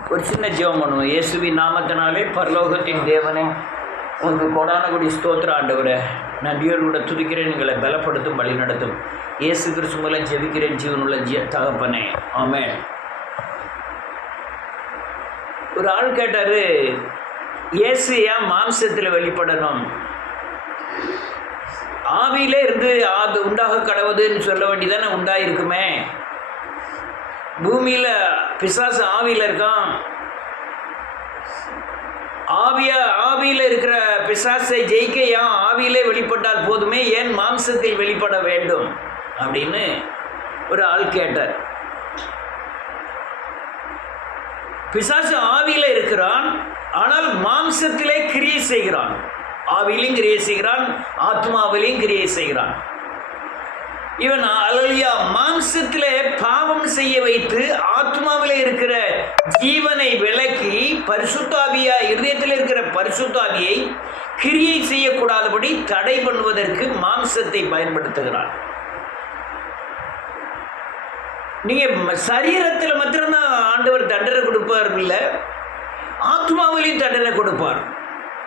ஒரு சின்ன ஜெபம் பண்ணுவோம். இயேசுவின் நாமத்தினாலே பரலோகத்தின் தேவனே, உங்களுக்கு கொடான கொடி ஸ்தோத்திர ஆண்டவரே, நன்றியோடு கூட துதிக்கிறேன். எங்களை பலப்படுத்தும், வழி நடத்தும். இயேசு கிறிஸ்து மூலம் ஜெபிக்கிறேன் ஜீவனுள்ள தகப்பனே, ஆமென். ஒரு ஆள் கேட்டார், இயேசு ஏன் மாம்சத்தில் வெளிப்படணும்? ஆவியிலே இருந்து ஆவி உண்டாக கடவுதுன்னு சொல்ல வேண்டியதானே, உண்டாயிருக்குமே. பூமியில் பிசாசு ஆவியில் இருக்கான். ஆவியில் இருக்கிற பிசாசை ஜெயிக்க ஏன் ஆவியிலே வெளிப்பட்டால் போதுமே, ஏன் மாம்சத்தில் வெளிப்பட வேண்டும் அப்படின்னு ஒரு ஆள் கேட்டார். பிசாசு ஆவியில் இருக்கிறான், ஆனால் மாம்சத்திலே கிரியை செய்கிறான். ஆவியிலையும் கிரியை செய்கிறான், ஆத்மாவிலையும் கிரியை செய்கிறான். இவன் அல்லேலூயா மாம்சத்திலே பாவம் செய்ய வைத்து ஆத்மாவிலே இருக்கிற ஜீவனை விலக்கி பரிசுத்தாவியா இருதயத்தில் இருக்கிற பரிசுத்தாவியை கிரியை செய்யக்கூடாதபடி தடை பண்ணுவதற்கு மாம்சத்தை பயன்படுத்துகிறான். நீங்க சரீரத்தில் மாத்திரம்தான் ஆண்டவர் தண்டனை கொடுப்பார், இல்லை ஆத்மாவிலையும் தண்டனை கொடுப்பார்.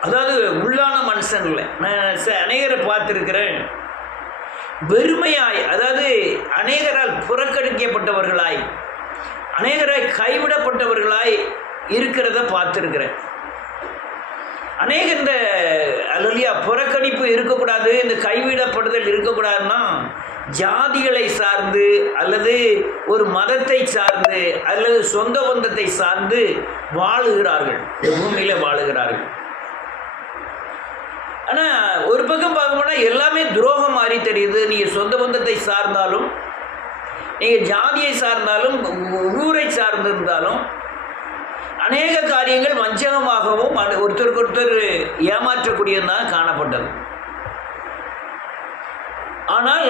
அதாவது உள்ளான மனுஷன்ல நான் அநேகரை பார்த்துருக்கிறேன். வெறுமையாய், அதாவது அநேகரால் புறக்கணிக்கப்பட்டவர்களாய், அநேகராய் கைவிடப்பட்டவர்களாய் இருக்கிறத பார்த்துருக்கிறேன். அநேக இந்த அல்லேலூயா புறக்கணிப்பு இருக்கக்கூடாது, இந்த கைவிடப்படுதல் இருக்கக்கூடாதுன்னா ஜாதிகளை சார்ந்து அல்லது ஒரு மதத்தை சார்ந்து அல்லது சொந்த பந்தத்தை சார்ந்து வாழுகிறார்கள், பூமியில் வாழுகிறார்கள். ஆனால் ஒரு பக்கம் பார்க்க போனால் எல்லாமே துரோகம் மாதிரி தெரியுது. நீங்கள் சொந்த பந்தத்தை சார்ந்தாலும், நீங்கள் ஜாதியை சார்ந்தாலும், ஊரை சார்ந்திருந்தாலும் அநேக காரியங்கள் வஞ்சகமாகவும் ஒருத்தருக்கு ஒருத்தர் ஏமாற்றக்கூடியதுதான் காணப்பட்டது. ஆனால்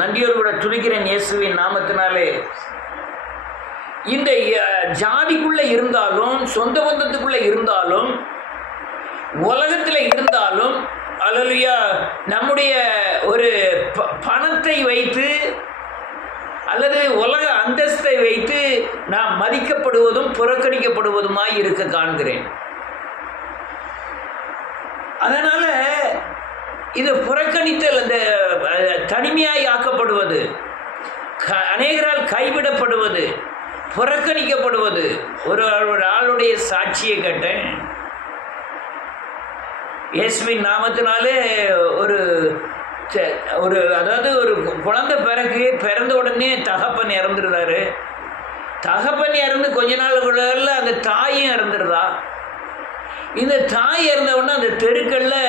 நன்றியோடு கூட துணிக்கிறேன் இயேசுவின் நாமத்தினாலே, இந்த ஜாதிக்குள்ளே இருந்தாலும் சொந்த பந்தத்துக்குள்ளே இருந்தாலும் உலகத்தில் இருந்தாலும் அல்லேலூயா நம்முடைய ஒரு பணத்தை வைத்து அல்லது உலக அந்தஸ்தை வைத்து நாம் மதிக்கப்படுவதும் புறக்கணிக்கப்படுவதுமாய் இருக்க காண்கிறேன். அதனால் இது புறக்கணித்தல், அந்த தனிமையாய் ஆக்கப்படுவது, அநேகரால் கைவிடப்படுவது, புறக்கணிக்கப்படுவது. ஒரு ஆளுடைய சாட்சியை கேட்டேன். இயேசுவின் நாமத்தினாலே ஒரு அதாவது ஒரு குழந்தை பிறந்த உடனே தகப்பன் இறந்துடுறாரு. தகப்பன் இறந்து கொஞ்ச நாள் கூட அந்த தாயும் இறந்துடுறா. இந்த தாய் இறந்த உடனே அந்த தெருக்களில்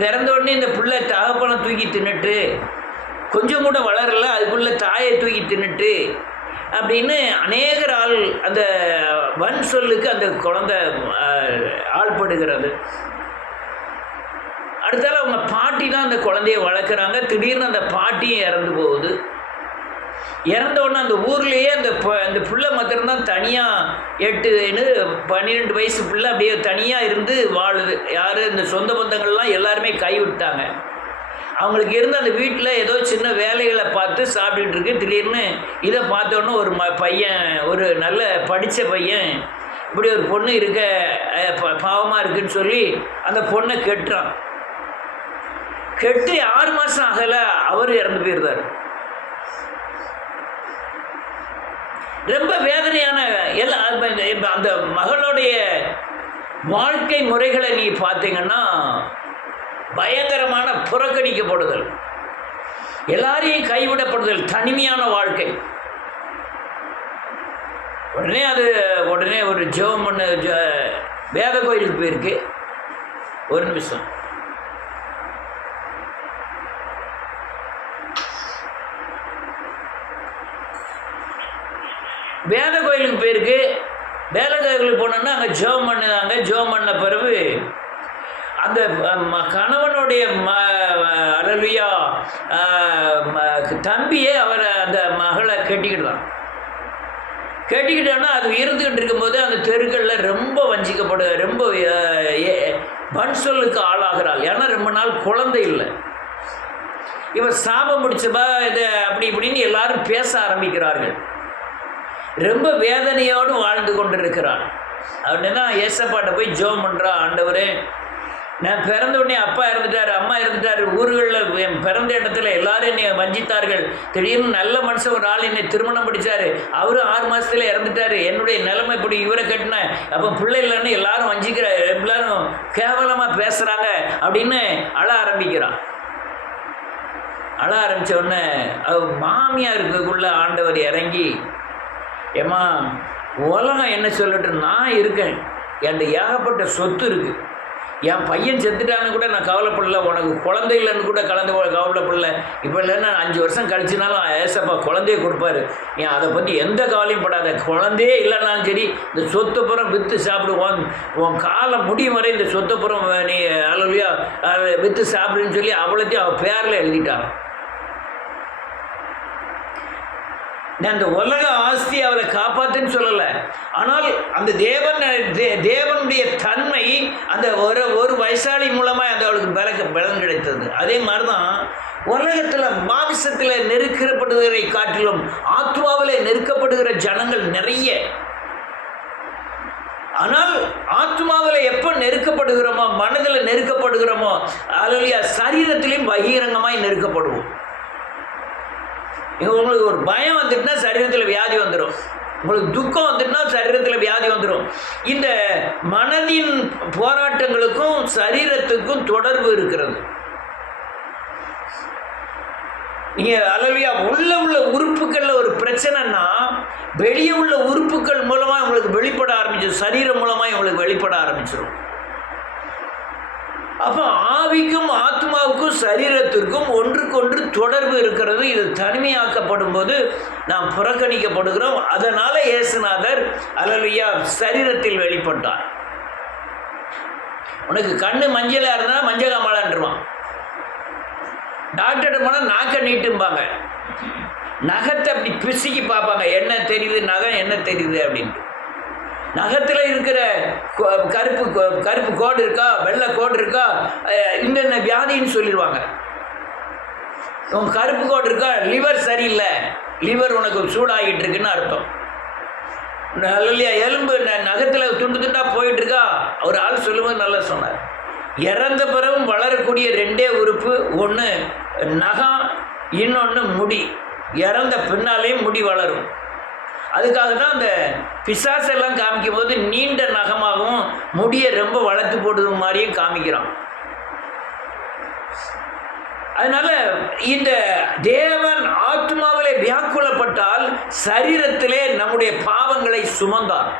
பிறந்த உடனே இந்த பிள்ளை தகப்பனை தூக்கி தின்னுட்டு, கொஞ்சம் கூட வளரல, அதுக்குள்ளே தாயை தூக்கி தின்னுட்டு அப்படின்னு அநேகர் அந்த வன் சொல்லுக்கு அந்த குழந்தை ஆள்படுகிறது. அடுத்தால அவங்க பாட்டி தான் அந்த குழந்தைய வளர்க்குறாங்க. திடீர்னு அந்த பாட்டியும் இறந்து போகுது. இறந்த உடனே அந்த ஊர்லேயே அந்த பிள்ளை மாத்திரம்தான் தனியாக 8-12 வயசு பிள்ளை அப்படியே தனியாக இருந்து வாழுது. யார் இந்த சொந்த பந்தங்கள்லாம் எல்லாருமே கைவிட்டாங்க. அவங்களுக்கு இருந்து அந்த வீட்டில் ஏதோ சின்ன வேலைகளை பார்த்து சாப்பிட்டுட்டு இருக்கு. திடீர்னு இதை பார்த்தோன்னே ஒரு பையன், ஒரு நல்ல படித்த பையன், இப்படி ஒரு பொண்ணு இருக்க பாவமாக இருக்குன்னு சொல்லி அந்த பொண்ணை கெட்டுறான். கெட்டு 6 மாதம் ஆகலை, அவர் இறந்து போயிருந்தார். ரொம்ப வேதனையான அந்த மகளுடைய வாழ்க்கை முறைகளை நீ பார்த்தீங்கன்னா பயங்கரமான புறக்கணிக்கப்படுதல், எல்லாரையும் கைவிடப்படுதல், தனிமையான வாழ்க்கை. உடனே ஒரு ஜெபம் பண்ண வேத கோயிலுக்கு போயிருக்கு. ஒரு நிமிஷம். வேத கோயிலுக்கு போயிருக்கு. வேத கோயிலுக்கு போனோன்னா அங்கே ஜெபம் பண்ணுதாங்க. ஜெபம் பண்ண பிறகு அந்த கணவனுடைய அல்லேலூயா தம்பியே அவரை அந்த மகளை கட்டிக்கிட்டான்னா அது இருந்துக்கிட்டு இருக்கும்போது அந்த தெருக்களில் ரொம்ப வஞ்சிக்கப்படுது, ரொம்ப வன் சொல்லுக்கு ஆளாகிறாள். ஏன்னா ரொம்ப நாள் குழந்தை இல்லை. இவன் சாபம் பிடிச்சப்பா இதை அப்படி இப்படின்னு எல்லாரும் பேச ஆரம்பிக்கிறார்கள். ரொம்ப வேதனையோடு வாழ்ந்து கொண்டிருக்கிறான். அப்படின்னா ஏசப்பாட்ட போய் ஜெபம் பண்ணுறான், ஆண்டவரே நான் பிறந்த உடனே அப்பா இறந்துட்டார், அம்மா இறந்துட்டார், ஊர்களில் என் பிறந்த இடத்துல எல்லாரும் என்னை வஞ்சித்தார்கள், திடீர்னு நல்ல மனுஷன் ஒரு ஆள் என்னை திருமணம் படித்தார், அவரும் 6 மாதத்துல இறந்துட்டார், என்னுடைய நிலைமை இப்படி இவரை கட்டினேன், அப்போ பிள்ளை இல்லைன்னு எல்லாரும் வஞ்சிக்கிற எல்லாரும் கேவலமாக பேசுகிறாங்க அப்படின்னு அழ ஆரம்பிக்கிறான். அழ ஆரம்பித்த உடனே மாமியாருக்குள்ள ஆண்டவர் இறங்கி, ஏம்மா உலகம் என்ன சொல்லட்டு, நான் இருக்கேன், என்கிட்ட ஏகப்பட்ட சொத்து இருக்குது, என் பையன் செத்துட்டான்னு கூட நான் கவலைப்படல, உனக்கு குழந்தை இல்லைன்னு கூட கவலைப்படல, இப்போ இல்லைன்னா 5 வருஷம் கழிச்சுனாலும் ஏசப்பா குழந்தைய கொடுப்பாரு, ஏன் அதை பற்றி எந்த கவலையும் படாத, குழந்தையே இல்லைனாலும் சரி இந்த சொத்துப்புறம் விற்று சாப்பிடுவான், உன் காலம் முடியும் வரை இந்த சொத்துப்புறம் நீ அளவியா விற்று சாப்பிடுன்னு சொல்லி அவ்வளோத்தையும் அவள் பேரில் எழுதிட்டான். நான் அந்த உலக ஆஸ்தி அவளை காப்பாற்றுன்னு சொல்லலை, ஆனால் அந்த தேவனுடைய தன்மை அந்த ஒரு வயசாளி மூலமாக அந்த அவளுக்கு பலன் கிடைத்தது. அதே மாதிரி தான் உலகத்தில் மாமிசத்தில் நெருக்கப்படுவதை காட்டிலும் ஆத்மாவில் நெருக்கப்படுகிற ஜனங்கள் நிறைய. ஆனால் ஆத்மாவில் எப்போ நெருக்கப்படுகிறோமோ, மனதில் நெருக்கப்படுகிறோமோ, அல்லையா சரீரத்திலையும் பகிரங்கமாய் நெருக்கப்படுவோம். உங்களுக்கு ஒரு பயம் வந்துட்டுனா சரீரத்தில் வியாதி வந்துடும், உங்களுக்கு துக்கம் வந்துட்டுனா சரீரத்தில் வியாதி வந்துடும். இந்த மனதின் போராட்டங்களுக்கும் சரீரத்துக்கும் தொடர்பு இருக்கிறது. நீங்கள் அல்லையா உள்ள உறுப்புகளில் ஒரு பிரச்சனைன்னா வெளியே உள்ள உறுப்புகள் மூலமாக உங்களுக்கு வெளிப்பட ஆரம்பிச்சிடும், சரீரம் மூலமாக உங்களுக்கு வெளிப்பட ஆரம்பிச்சிடும். அப்போ ஆவிக்கும் ஆத்மாவுக்கும் சரீரத்திற்கும் ஒன்றுக்கொன்று தொடர்பு இருக்கிறது. இது தனிமையாக்கப்படும் போது நாம் புறக்கணிக்கப்படுகிறோம். அதனால் இயேசுநாதர் அல்லேலூயா சரீரத்தில் வெளிப்பட்டார். உனக்கு கண்ணு மஞ்சளாக இருந்தால் மஞ்சள் காமாலான்ட்டுருவான். டாக்டர்கிட்ட போனால் நாக்கை நீட்டும்பாங்க, நகத்தை அப்படி பிசுக்கி பார்ப்பாங்க, என்ன தெரியுது நகம் என்ன தெரியுது அப்படின்ட்டு. நகத்தில் இருக்கிற கருப்பு கோடு இருக்கா, வெள்ளை கோடு இருக்கா, இன்னென்ன வியாதின்னு சொல்லிடுவாங்க. உன் கருப்பு கோடு இருக்கா, லிவர் சரியில்லை, லிவர் உனக்கு சூடாகிட்டு இருக்குன்னு அர்த்தம். இல்லையா எலும்பு நகத்தில் துண்டு துண்டாக போயிட்டுருக்கா. ஒரு ஆள் சொல்லும்போது நல்லா சொன்னார், இறந்த பிறகும் வளரக்கூடிய 2 உறுப்பு, ஒன்று நகம், இன்னொன்று முடி. இறந்த பின்னாலேயும் முடி வளரும். அதுக்காக தான் அந்த பிசாசெல்லாம் காமிக்கும் போது நீண்ட நகமாகவும் முடியை ரொம்ப வளர்த்து போடுறது மாதிரியும் காமிக்கிறான். அதனால இந்த தேவன் ஆத்மாவிலே வியாக்குலப்பட்டால் சரீரத்திலே நம்முடைய பாவங்களை சுமந்தார்.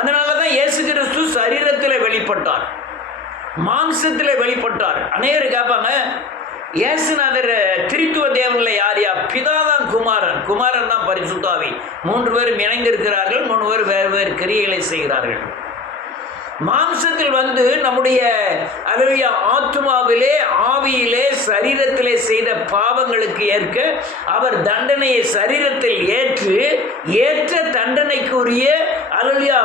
அதனால தான் இயேசு கிறிஸ்து சரீரத்தில் வெளிப்பட்டார், மாம்சத்தில் வெளிப்பட்டார். அநேகர் கேட்பாங்க, இயேசுநாதர் திரித்துவ தேவனில் யார்? பிதாதான் குமாரன், குமாரன் தான் பரிசுத்த ஆவி. 3 பேரும் இணைந்திருக்கிறார்கள், 3 பேர் வேறு கிரியைகளை செய்கிறார்கள். மாம்சத்தில் வந்து நம்முடைய அல்லேலூயா ஆத்மாவிலே ஆவியிலே சரீரத்திலே செய்த பாவங்களுக்கு ஏற்க அவர் தண்டனையை சரீரத்தில் ஏற்ற தண்டனைக்குரிய அல்லேலூயா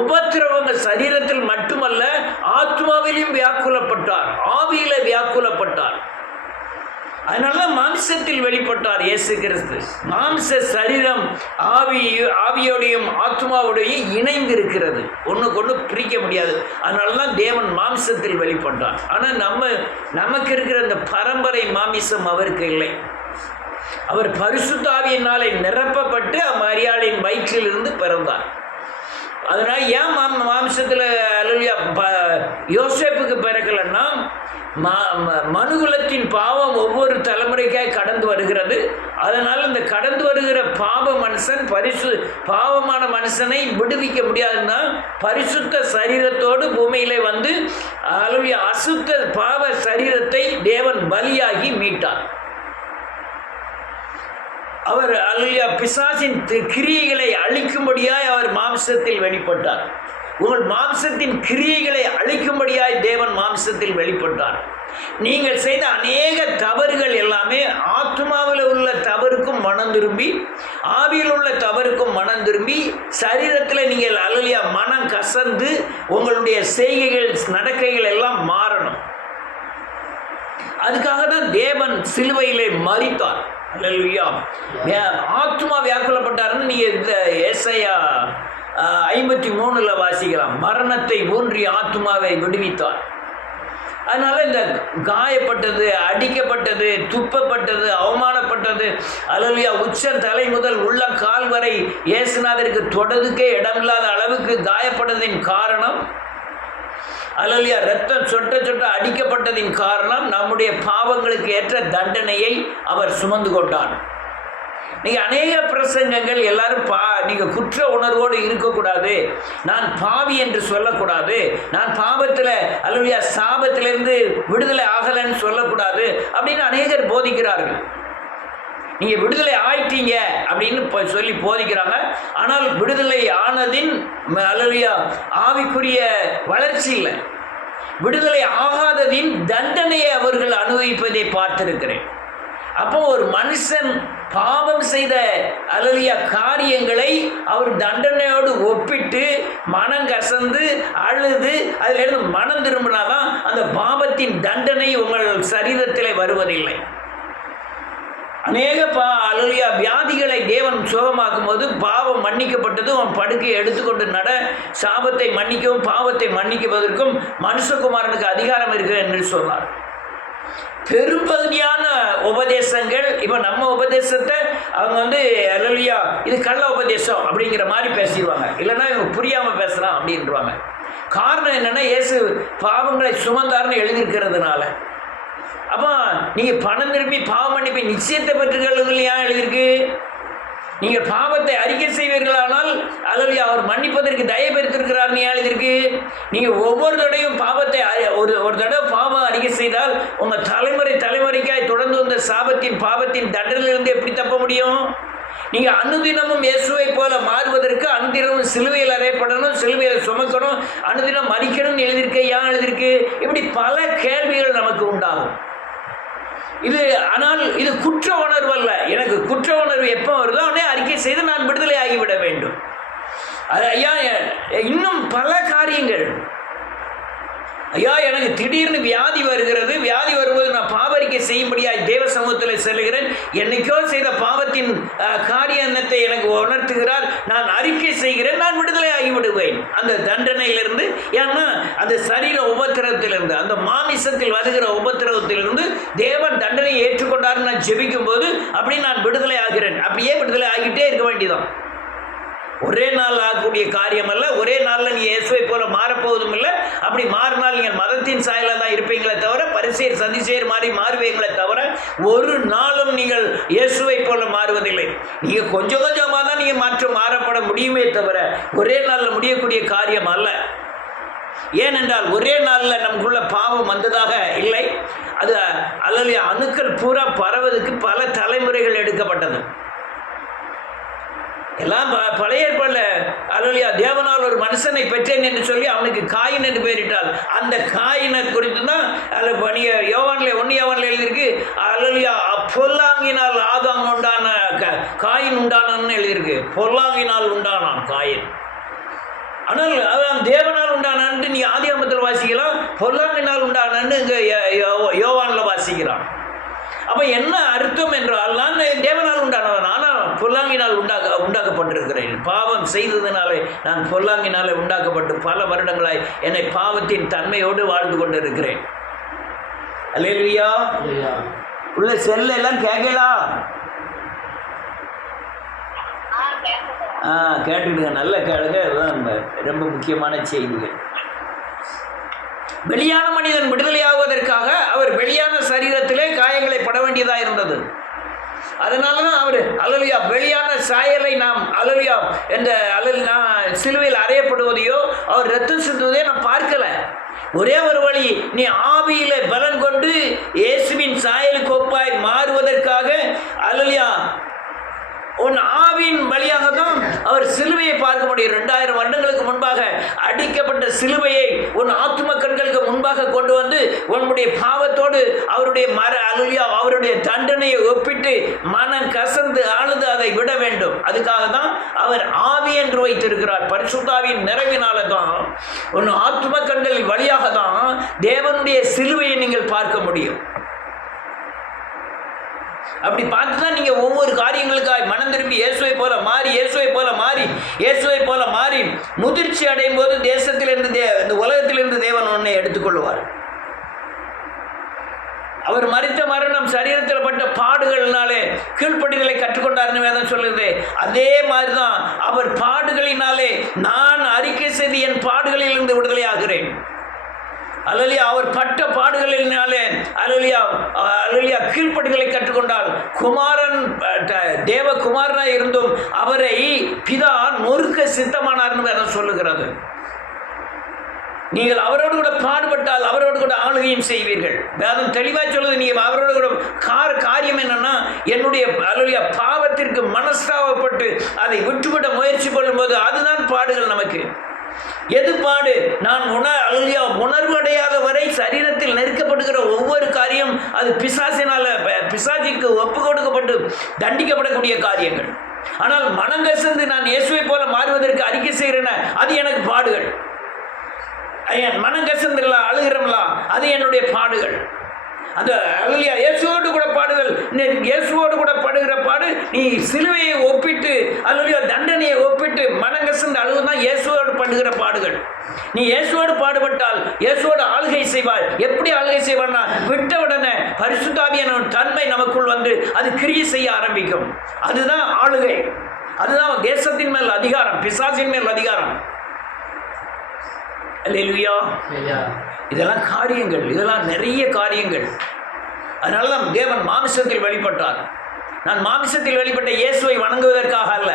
உபத்திரவங்கள் சரீரத்தில் மட்டுமல்ல ஆத்மாவிலையும் வியாக்குலப்பட்டார், ஆவியிலே வியாக்குலப்பட்டார். அதனால மாம்சத்தில் வெளிப்பட்டார் இயேசு கிறிஸ்து. மாம்ச சரீரம் ஆவியோடையும் ஆத்மாவோடையும் இணைந்து இருக்கிறது, ஒன்றுக்கொன்று பிரிக்க முடியாது. அதனால தான் தேவன் மாம்சத்தில் வெளிப்பட்டார். ஆனால் நமக்கு இருக்கிற அந்த பரம்பரை மாமிசம் அவருக்கு இல்லை. அவர் பரிசுத்த ஆவியினாலே நிரப்பப்பட்டு மரியாளின் வயிற்றிலிருந்து பிறந்தார். அதனால் ஏன் மாம்சத்தில் அல்லேலூயா யோசேப்புக்கு பிறக்கலைன்னா, மனுகுலத்தின் பாவம் ஒவ்வொரு தலைமுறைக்காக கடந்து வருகிறது. அதனால் இந்த கடந்து வருகிற பாவமான மனுஷனை விடுவிக்க முடியாதுன்னா பரிசுத்த சரீரத்தோடு பூமியிலே வந்து அல்லேலூயா அசுத்த பாவ சரீரத்தை தேவன் பலியாகி மீட்டார். அவர் அல்லேலூயா பிசாசின் கிரியைகளை அழிக்கும்படியாய் அவர் மாம்சத்தில் வெளிப்பட்டார். உங்கள் மாம்சத்தின் கிரியைகளை அழிக்கும்படியாய் தேவன் மாம்சத்தில் வெளிப்பட்டார். நீங்கள் செய்த அநேக தவறுகள் எல்லாமே ஆத்மாவில் உள்ள தவறுக்கும் மனம் திரும்பி, ஆவியில் உள்ள தவறுக்கும் மனம் திரும்பி, சரீரத்தில் நீங்கள் அல்லேலூயா மனம் கசந்து உங்களுடைய செய்கைகள் நடக்கைகள் எல்லாம் மாறணும். அதுக்காக தான் தேவன் சிலுவையிலே மரித்தார். அல்லேலூயா. ஆத்மா வியாக்குலப்பட்டாருன்னு நீங்க இந்த ஏசாயா 53 வாசிக்கலாம். மரணத்தை ஊன்றி ஆத்மாவை விடுவித்தார். அதனால இந்த காயப்பட்டது, அடிக்கப்பட்டது, துப்பப்பட்டது, அவமானப்பட்டது, அல்லேலூயா, உச்ச தலை முதல் உள்ள கால் வரை இயேசுநாதருக்கு தொடதுக்கே இடமில்லாத அளவுக்கு காயப்பட்டதின் காரணம், அல்லேலூயா, ரத்தம் சொட்ட சொட்ட அடிக்கப்பட்டதின் காரணம் நம்முடைய பாவங்களுக்கு ஏற்ற தண்டனையை அவர் சுமந்து கொண்டார். நீங்கள் அநேக பிரசங்கங்கள் எல்லாரும் நீங்கள் குற்ற உணர்வோடு இருக்கக்கூடாது, நான் பாவி என்று சொல்லக்கூடாது, நான் பாவத்தில் அல்லேலூயா சாபத்திலிருந்து விடுதலை ஆகலைன்னு சொல்லக்கூடாது அப்படின்னு அநேகர் போதிக்கிறார்கள். நீங்கள் விடுதலை ஆயிட்டீங்க அப்படின்னு சொல்லி போதிக்கிறாங்க. ஆனால் விடுதலை ஆனதின் அல்லேலூயா ஆவிக்குரிய வளர்ச்சி இல்லை. விடுதலை ஆகாததின் தண்டனையை அவர்கள் அனுபவிப்பதை பார்த்திருக்கிறேன். அப்போ ஒரு மனுஷன் பாவம் செய்த அல்லேலூயா காரியங்களை அவர் தண்டனையோடு ஒப்பிட்டு மனம் கசந்து அழுது அதிலிருந்து மனம் திரும்பினாதான் அந்த பாவத்தின் தண்டனை உங்கள் சரீரத்தில் வருவதில்லை. அநேக அல்லேலூயா வியாதிகளை தேவன் சுகமாக்கும் போது பாவம் மன்னிக்கப்பட்டது, அவன் படுக்கையை எடுத்துக்கொண்டு நட, சாபத்தை மன்னிக்கவும் பாவத்தை மன்னிக்குவதற்கும் மனுஷகுமாரனுக்கு அதிகாரம் இருக்கிறது என்று சொன்னார். பெரும்பகுதியான உபதேசங்கள் இப்போ நம்ம உபதேசத்தை அவங்க அல்லேலூயா இது கள்ள உபதேசம் அப்படிங்கிற மாதிரி பேசிடுவாங்க, இல்லைன்னா இவங்க புரியாமல் பேசலாம் அப்படின்றாங்க. காரணம் என்னென்னா இயேசு பாவங்களை சுமந்தார்னு எழுதியிருக்கிறதுனால. அப்போ நீங்கள் பணம் திருப்பி பாவம் மன்னிப்பை நிச்சயத்தை பெற்றுக்கொள்ளுங்கள் ஏன் எழுதியிருக்கு? நீங்கள் பாவத்தை அறிக்கை செய்வீர்களானால் அல்லேலூயா அவர் மன்னிப்பதற்கு தயவு பெற்றிருக்கிறார்னு ஏன் எழுதியிருக்கு? நீங்கள் ஒவ்வொரு தடையும் பாவத்தை ஒரு தடவை பாவம் அறிக்கை செய்தால் உங்கள் தலைமுறைக்காய் தொடர்ந்து வந்த சாபத்தின் பாவத்தின் தண்டனையிலிருந்து எப்படி தப்ப முடியும்? நீங்கள் அனுதினமும் இயேசுவை போல மாறுவதற்கு அனுதினமும் சிலுவையில் அறையப்படணும், சிலுவையில் சுமக்கணும், அனுதினம் மறிக்கணும்னு எழுதியிருக்கு. ஏன் எழுதியிருக்கு? இப்படி பல கேள்விகள் நமக்கு உண்டாகும். ஆனால் இது குற்ற உணர்வு அல்ல. எனக்கு குற்ற உணர்வு எப்போ வருதோ அவனே அறிக்கை செய்து நான் விடுதலை ஆகிவிட வேண்டும். அது ஐயா இன்னும் பல காரியங்கள். ஐயா எனக்கு திடீர்னு வியாதி வருகிறது, வியாதி வரும்போது நான் பாவரிக்கை செய்யும்படியாக தேவ சமூகத்தில் செல்லுகிறேன், என்னைக்கோ செய்த பாவத்தின் காரியத்தை எனக்கு உணர்த்துகிறார், நான் அறிக்கை செய்கிறேன், நான் விடுதலை ஆகிவிடுவேன் அந்த தண்டனையிலிருந்து. ஏன்னா அந்த சரீர உபத்திரவத்திலிருந்து, அந்த மாமிசத்தில் வருகிற உபத்திரவத்திலிருந்து தேவன் தண்டனையை ஏற்றுக்கொண்டார். நான் ஜெபிக்கும் போது அப்படி நான் விடுதலை ஆகிறேன். அப்படியே விடுதலை ஆகிட்டே இருக்க வேண்டியதான். ஒரே நாள் ஆகக்கூடிய காரியம் அல்ல. ஒரே நாளில் நீங்கள் இயேசுவை போல மாறப்போவதும் இல்லை. அப்படி மாறினால் நீங்கள் மதத்தின் சாயலாக தான் இருப்பீங்களே தவிர, பரிசேயர் சதிசேயர் மாதிரி மாறுவீங்களே தவிர, ஒரு நாளும் நீங்கள் இயேசுவை போல மாறுவதில்லை. நீங்கள் கொஞ்சம் கொஞ்சமாக தான் நீங்கள் மாறப்பட முடியுமே தவிர ஒரே நாளில் முடியக்கூடிய காரியம் அல்ல. ஏனென்றால் ஒரே நாளில் நமக்குள்ள பாவம் வந்ததாக இல்லை. அது அல்லேலூயா அணுக்கள் பூரா பரவதுக்கு பல தலைமுறைகள் எடுக்கப்பட்டது. எல்லாம் பழைய ஏற்பாடுல அல்லேலூயா தேவனால் ஒரு மனுஷனை பெற்றேன் என்று சொல்லி அவனுக்கு காயின் என்று பெயரிட்டால் அந்த காயினை குறித்து தான் யோவான்ல 1 யோவான்ல எழுதியிருக்கு. அல்லேலூயா பொல்லாங்கினால் ஆதாம் உண்டான காயின் உண்டானான்னு எழுதியிருக்கு. பொல்லாங்கினால் உண்டானான் காயின். ஆனால் அதான் தேவனால் உண்டானான்ட்டு நீ ஆதியாகமத்தில் வாசிக்கலாம், பொல்லாங்கினால் உண்டானான்னு இங்கே யோவான்ல வாசிக்கிறான். அப்போ என்ன அர்த்தம் என்றால், நான் தேவனால் உண்டானவன், ஆனால் பொல்லாங்கினால் உண்டாக்கப்பட்டிருக்கிறேன். பாவம் செய்ததினாலே நான் பொல்லாங்கினாலே உண்டாக்கப்பட்டு பல வருடங்களாய் என்னை பாவத்தின் தன்மையோடு வாழ்ந்து கொண்டிருக்கிறேன். அல்லேலூயா. உள்ள செல்ல எல்லாம் கேட்கலாம். கேட்டுக்கிடுங்க, நல்ல கேளுங்க. அதுதான் ரொம்ப முக்கியமான செய்திகள். வெளியான மனிதன் விடுதலையாகுவதற்காக அவர் வெளியான சரீரத்திலே காயங்களை பட வேண்டியதாக இருந்தது. அதனால தான் அவர் அல்லேலூயா வெளியான சாயலை நாம் அல்லேலூயா என்ற சிலுவையில் அறையப்படுவதையோ அவர் ரத்தம் சிந்துவதையோ நாம் பார்க்கல. ஒரே ஒரு வழி, நீ ஆவியில பலன் கொண்டு இயேசுவின் சாயலுக்கு ஒப்பாய் மாறுவதற்காக அல்லேலூயா உன் ஆவியின் வழியாக தான் அவர் சிலுவையை பார்க்க முடியும். 2000 வருடங்களுக்கு முன்பாக அடிக்கப்பட்ட சிலுவையை உன் ஆத்தும கண்களுக்கு முன்பாக கொண்டு வந்து உன்னுடைய பாவத்தோடு அவருடைய அவருடைய தண்டனையை ஒப்பிட்டு மனம் கசந்து ஆளுது அதை விட வேண்டும். அதுக்காக தான் அவர் ஆவி என்று வைத்திருக்கிறார். பரிசுத்தாவின் நிறைவினால தான் உன் ஆத்தும கண்கள் வழியாக தான் தேவனுடைய சிலுவையை நீங்கள் பார்க்க முடியும். அப்படி பார்த்து தான் நீங்கள் ஒவ்வொரு காரியங்களுக்காக மனம் திரும்பி இயேசுவை போல மாறி இயேசுவை போல மாறி இயேசுவை போல மாறி முதிர்ச்சி அடையும் போது தேசத்திலிருந்து இந்த உலகத்திலிருந்து தேவன் ஒன்றை எடுத்துக்கொள்வார். அவர் மரித்த மரணம் சரீரத்தில் பட்ட பாடுகளினாலே கீழ்ப்படிதலை கற்றுக்கொண்டார்னு வேதம் சொல்லுது. அதே மாதிரி தான் அவர் பாடுகளினாலே நான் அறிக்கை செய்து என் பாடுகளில் இருந்து விடுதலை ஆகிறேன். அல்லேலூயா. அவர் பட்ட பாடுகளினாலே அல்லேலூயா கீழ்ப்படிதலை கற்றுக்கொண்டால் குமாரன் தேவகுமாரனாக இருந்தும் அவரை பிதா நொறுக்க சித்தமானார்னு வேதம் சொல்லுகிறது. நீங்கள் அவரோடு கூட பாடுபட்டால் அவரோடு கூட ஆளுகையும் செய்வீர்கள். வேதம் தெளிவாக சொல்லுது. நீங்கள் அவரோடு கூட காரியம் என்னன்னா, என்னுடைய அல்லேலூயா பாவத்திற்கு மனஸ்தாபப்பட்டு அதை விட்டுவிட முயற்சி கொள்ளும்போது அதுதான் பாடுகள். நமக்கு எது பாடு? நான் உணர்வு அடையாத வரை சரீரத்தில் நெருக்கப்படுகிற ஒவ்வொரு காரியம் அது பிசாசிக்கு ஒப்பு கொடுக்கப்பட்டு தண்டிக்கப்படக்கூடிய காரியங்கள். ஆனால் மனம் கசந்து நான் இயேசுவை போல மாறுவதற்கு அறிக்கை செய்கிறேன், அது எனக்கு பாடுகள். மனம் கசந்துடலாம், அழுகிறோம்லாம், அது என்னுடைய பாடுகள். அந்த அல்லேலூயா இயேசுவோடு கூட பாடுகள். இயேசுவோடு கூட படுகிற பாடு நீ சிலுவையை ஒப்பிட்டு அல்லேலூயா தண்டனையை ஒப்பிட்டு மனங்கசந்து அழுகுதான் இயேசுவோடு படுகிற பாடுகள். நீ இயேசுவோடு பாடுபட்டால் இயேசுவோடு ஆளுகை செய்வாய். எப்படி ஆளுகை செய்வான்னா, விட்ட உடனே பரிசுத்த ஆவியான தன்மை நமக்குள் வந்து அது கிரியை செய்ய ஆரம்பிக்கும். அதுதான் ஆளுகை. அதுதான் தேசத்தின் மேல் அதிகாரம், பிசாசின் மேல் அதிகாரம். அல்லேலூயா. இதெல்லாம் காரியங்கள், இதெல்லாம் நிறைய காரியங்கள். அதனால தான் தேவன் மாமிசத்தில் வெளிப்பட்டார். நான் மாமிசத்தில் வெளிப்பட்ட இயேசுவை வணங்குவதற்காக அல்ல,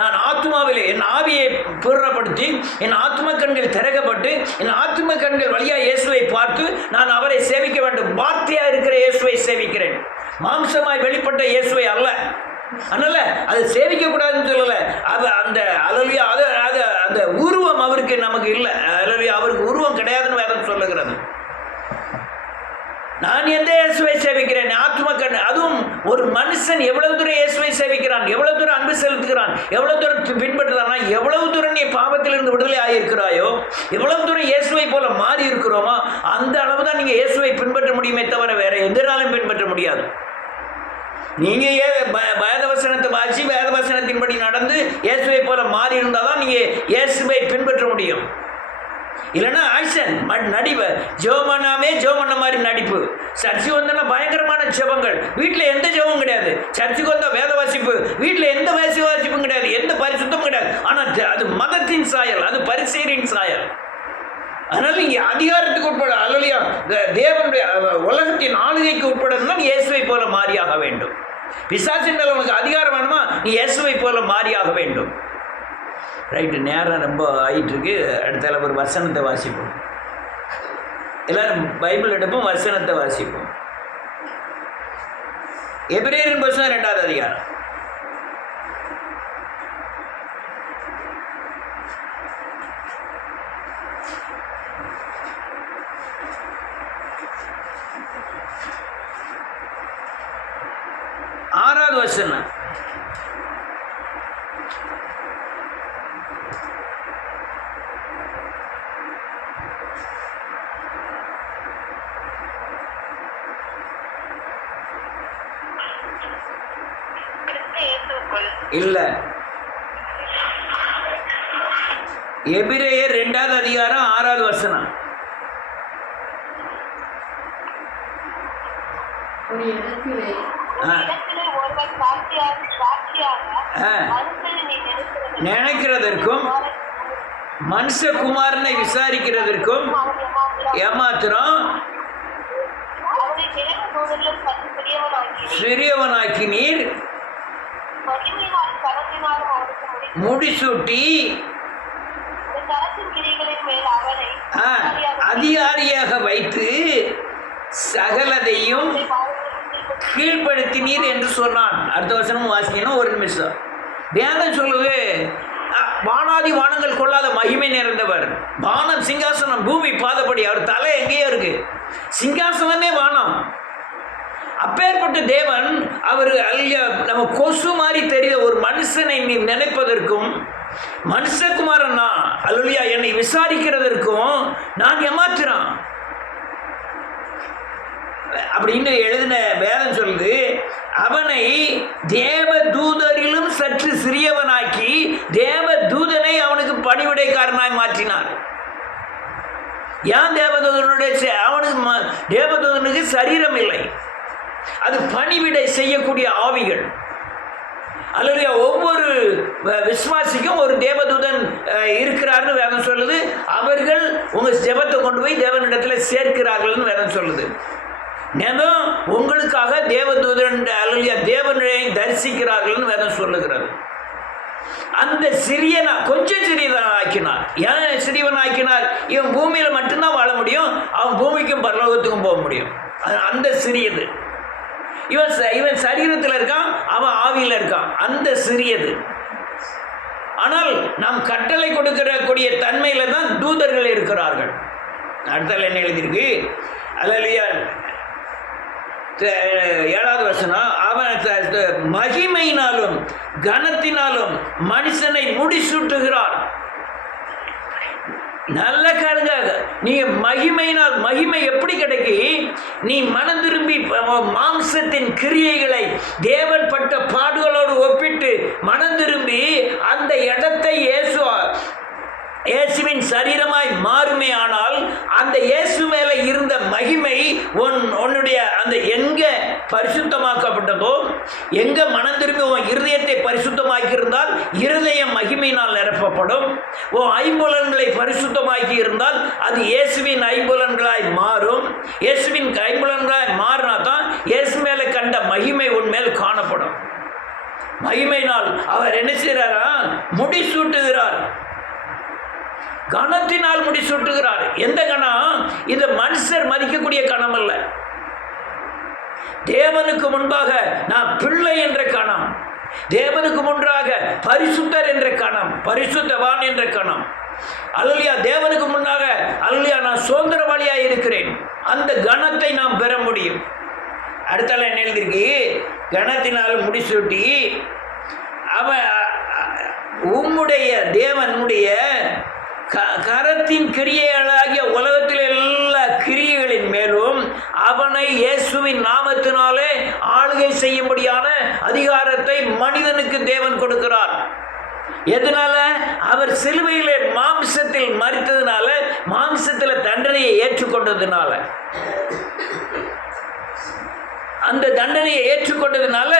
நான் ஆத்மாவிலே என் ஆவியை பூரணப்படுத்தி என் ஆத்ம கண்கள் திறக்கப்பட்டு என் ஆத்ம கண்கள் வழியாக இயேசுவை பார்த்து நான் அவரை சேவிக்க வேண்டும். வார்த்தையாக இருக்கிற இயேசுவை சேவிக்கிறேன், மாம்சமாய் வெளிப்பட்ட இயேசுவை அல்ல. அதனால அதை சேவிக்கக்கூடாதுன்னு சொல்லலை. அது அந்த அல்லேலூயா அது அந்த உருவம் அவருக்கு நமக்கு இல்லை. அல்லேலூயா அவருக்கு உருவம் கிடையாதுன்னு வேதம் சொல்லுகிறது. நான் எந்த இயேசுவை சேவிக்கிறேன்? ஆத்ம கண். அதுவும் ஒரு மனுஷன் எவ்வளவு தூரம் இயேசுவை சேவிக்கிறான், எவ்வளவு தூரம் அன்பு செலுத்துகிறான், எவ்வளவு தூரம் பின்பற்றுறானா, எவ்வளவு தூரம் நீ பாவத்திலிருந்து விடுதலை ஆகியிருக்கிறாயோ, எவ்வளவு தூரம் இயேசுவை போல மாறி இருக்கிறோமோ அந்த அளவு தான் நீங்கள் இயேசுவை பின்பற்ற முடியுமே தவிர வேற எந்த நாளும் பின்பற்ற முடியாது. நீங்கள் வேதவசனத்தை வாசி வேதவசனத்தின்படி நடந்து இயேசுவை போல மாறி இருந்தால் தான் நீங்கள் இயேசுவை பின்பற்ற முடியும். இல்லைன்னா ஆக்ஷன் நடிப்பு, ஜெபமானாமே ஜெபம் மாதிரி நடிப்பு. சர்ச்சுக்கு வந்தோன்னா பயங்கரமான ஜெபங்கள், வீட்டில் எந்த ஜெபமும் கிடையாது. சர்ச்சுக்கு வந்தால் வேத வாசிப்பு, வீட்டில் எந்த வாசிப்பும் கிடையாது, எந்த பரிசுத்தமும் கிடையாது. ஆனால் அது மதத்தின் சாயல், அது பரிசேரின் சாயல். அதனால இங்கே அதிகாரத்துக்கு உட்பட அல்லேலூயா தேவனுடைய உலகத்தின் ஆளுகைக்கு உட்படணும்னா நீ இயேசுவை போல மாறியாக வேண்டும். பிசாசின் மேல உனக்கு அதிகாரம் வேணுமா, நீ இயேசுவை போல மாறியாக வேண்டும். ரைட்டு, நேரம் ரொம்ப ஆகிட்டு இருக்கு. அடுத்தால ஒரு வசனத்தை வாசிப்போம். எல்லாரும் பைபிள் எடுப்போம், வசனத்தை வாசிப்போம். எபிரேயரின் புத்தகம் 2வது அதிகாரம். ஆறாவது வசனம். இல்ல, எபிரேயர் 2வது அதிகாரம் 6வது வசனம். நினைக்கிறதற்கும் மனுஷகுமாரனை விசாரிக்கிறதற்கும் ஏமாத்திரம் சிறியவனாக்கி நீர் முடிசூட்டி அதிகாரியாக வைத்து சகலதையும் கீழ்ப்படுத்தினீர் என்று சொன்னான். அடுத்த வசனமும் வாசிக்கணும், ஒரு நிமிஷம். வேதம் சொல்லுது, வானாதி வானங்கள் கொள்ளாத மகிமை நிறைந்தவர், வானம் சிங்காசனம் பூமி பாதப்படி, அவர் தலை எங்கேயோ இருக்கு, சிங்காசனமே வானம். அப்பேற்பட்ட தேவன் அவர் நம்ம கொசு மாதிரி தெரிய ஒரு மனுஷனை நீ நினைப்பதற்கும் மனுஷகுமாரன் நான் அல்லேலூயா என்னை விசாரிக்கிறதற்கும் நான் ஏமாத்துறான் அப்படின்னு எழுதின வேதம் சொல்லுது. அவனை தேவ தூதரிலும் சற்று சிறியவனாக்கி தேவ தூதனை அவனுக்கு பணிவிடைக்காரனாய் மாற்றினார். ஏன் தேவதூதனுடைய அவனுக்கு தேவதூதனுக்கு சரீரம் இல்லை, அது பணிவிடை செய்யக்கூடிய ஆவிகள். அல்லது ஒவ்வொரு விசுவாசிக்கும் ஒரு தேவதூதன் இருக்கிறார்னு வேதம் சொல்லுது. அவர்கள் உங்கள் ஜெபத்தை கொண்டு போய் தேவனிடத்தில் சேர்க்கிறார்கள்னு வேதம் சொல்லுது. நேரம் உங்களுக்காக தேவதூதன் அல்லது தேவனை தரிசிக்கிறார்கள்னு வேதம் சொல்லுகிறது. அந்த சிறியனா கொஞ்சம் சிறியவன் ஆக்கினார். ஏன் சிறியவன் ஆக்கினார்? இவன் பூமியில் மட்டும்தான் வாழ முடியும், அவன் பூமிக்கும் பரலோகத்துக்கும் போக முடியும். அந்த சிறியது. இவன் சரீரத்தில் இருக்கான், அவன் ஆவியில் இருக்கான். அந்த சிறியது. ஆனால் நாம் கட்டளை கொடுக்கக்கூடிய தன்மையில தான் தூதர்கள் இருக்கிறார்கள். அடுத்தல என்ன எழுதியிருக்கு? அல்லேலூயா. 7வது வசனம், அவன் மகிமையினாலும் கனத்தினாலும் மனுஷனை முடிசூட்டுகிறார். நல்ல காலங்க. நீங்க மகிமையினால், மகிமை எப்படி கிடைக்கி? நீ மனம் திரும்பி மாம்சத்தின் கிரியைகளை தேவன் பட்ட பாடுகளோடு ஒப்பிட்டு மனம் திரும்பி அந்த இடத்தை இயேசுவின் சரீரமாய் மாறுமே. ஆனால் அந்த இயேசு மேலே இருந்த மகிமை உன்னுடைய அந்த எங்க பரிசுத்தமாக்கப்பட்டதோ, எங்க மனம் திரும்பி உன் இருதயத்தை பரிசுத்தமாக்கி இருந்தால் இருதயம் மகிமையினால் நிரப்பப்படும். உன் ஐம்புலன்களை பரிசுத்தமாக்கி இருந்தால் அது இயேசுவின் ஐம்புலன்களாய் மாறும். இயேசுவின் ஐம்புலன்களாய் மாறினா தான் இயேசு மேலே கண்ட மகிமை உன் மேல் காணப்படும். மகிமையினால் அவர் என்ன செய்கிறாரா? முடிசூட்டுகிறார். கணத்தினால் முடிசூட்டுகிறார். எந்த கணம்? இது மனுஷர் மதிக்கக்கூடிய கணம் அல்ல. தேவனுக்கு முன்பாக நான் பிள்ளை என்ற கணம், தேவனுக்கு முன்பாக பரிசுத்தர் என்ற கணம், பரிசுத்தவான் என்ற கணம். அல்லேலூயா. தேவனுக்கு முன்னாக அல்லேலூயா நான் சுதந்திரவாளியாக இருக்கிறேன். அந்த கணத்தை நாம் பெற முடியும். அடுத்தால என்ன எழுதிருக்கு? கணத்தினால் முடிசூட்டி அவன் உம்முடைய தேவனுடைய கரத்தின் கிரியைகளாகிய உலகத்தில் எல்லா கிரியைகளின் மேலும் அவனை இயேசுவின் நாமத்தினாலே ஆளுகை செய்யும்படியான அதிகாரத்தை மனிதனுக்கு தேவன் கொடுக்கிறார். எதனால? அவர் சிலுவையிலே மாம்சத்தில் மரித்ததுனால, மாம்சத்தில் தண்டனையை ஏற்றுக்கொண்டதுனால, அந்த தண்டனையை ஏற்றுக்கொண்டதுனால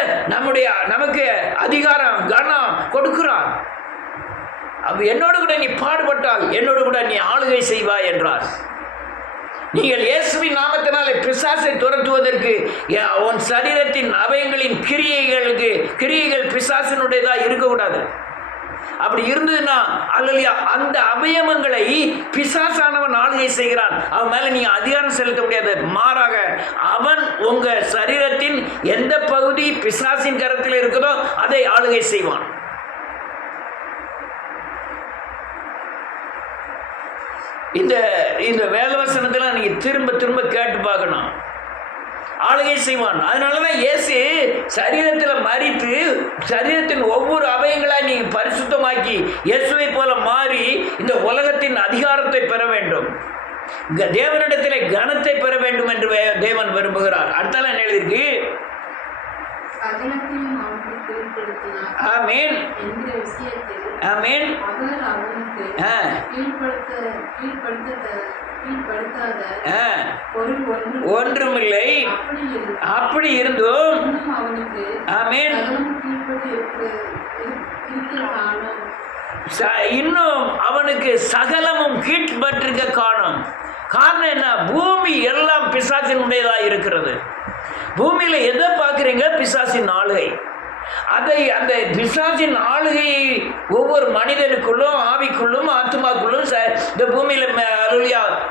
நமக்கு அதிகாரம் கனம் கொடுக்கிறார். என்னோடு கூட நீ பாடுபட்டால் என்னோடு கூட நீ ஆளுகை செய்வாய் என்றார். நீங்கள் இயேசுவின் நாமத்தினாலே பிசாசை துரத்துவதற்கு உன் சரீரத்தின் அவயங்களின் கிரியைகள் பிசாசினுடையதா இருக்கக்கூடாது. அப்படி இருந்ததுன்னா அல்லேலூயா அந்த அவயவங்களை பிசாசானவன் ஆளுகை செய்கிறான். அவன் மேல நீங்க அதிகாரம் செலுத்த முடியாது. மாறாக அவன் உங்க சரீரத்தின் எந்த பகுதி பிசாசின் கரத்தில் இருக்குதோ அதை ஆளுகை செய்வான். இந்த வேதவசனத்தில் நீங்க திரும்ப திரும்ப கேட்டு பார்க்கணும். ஆளுகை செய்வான். அதனாலதான் இயேசு சரீரத்தில் மரித்து சரீரத்தின் ஒவ்வொரு அவயங்களாய் நீ பரிசுத்தமாக்கி இயேசுவை போல மாறி இந்த உலகத்தின் அதிகாரத்தை பெற வேண்டும், தேவனிடத்தில் கனத்தை பெற வேண்டும் என்று தேவன் விரும்புகிறார். அடுத்தால என்ன எழுதிருக்கு? ஆமென் ஆமென். ஒன்றுமில்லை. அப்படி இருந்தும் ஆமென் இன்னும் அவனுக்கு சகலமும் கீழ்பற்றிருக்க காணும். காரணம் என்ன? பூமி எல்லாம் பிசாசினுடையதாக இருக்கிறது. பூமியில எதை பார்க்குறீங்க? பிசாசின் ஆளுகை. அந்த பிசாசின் ஆளுகையை ஒவ்வொரு மனிதனுக்குள்ளும் ஆவிக்குள்ளும் ஆத்மாக்குள்ளும் இந்த பூமியில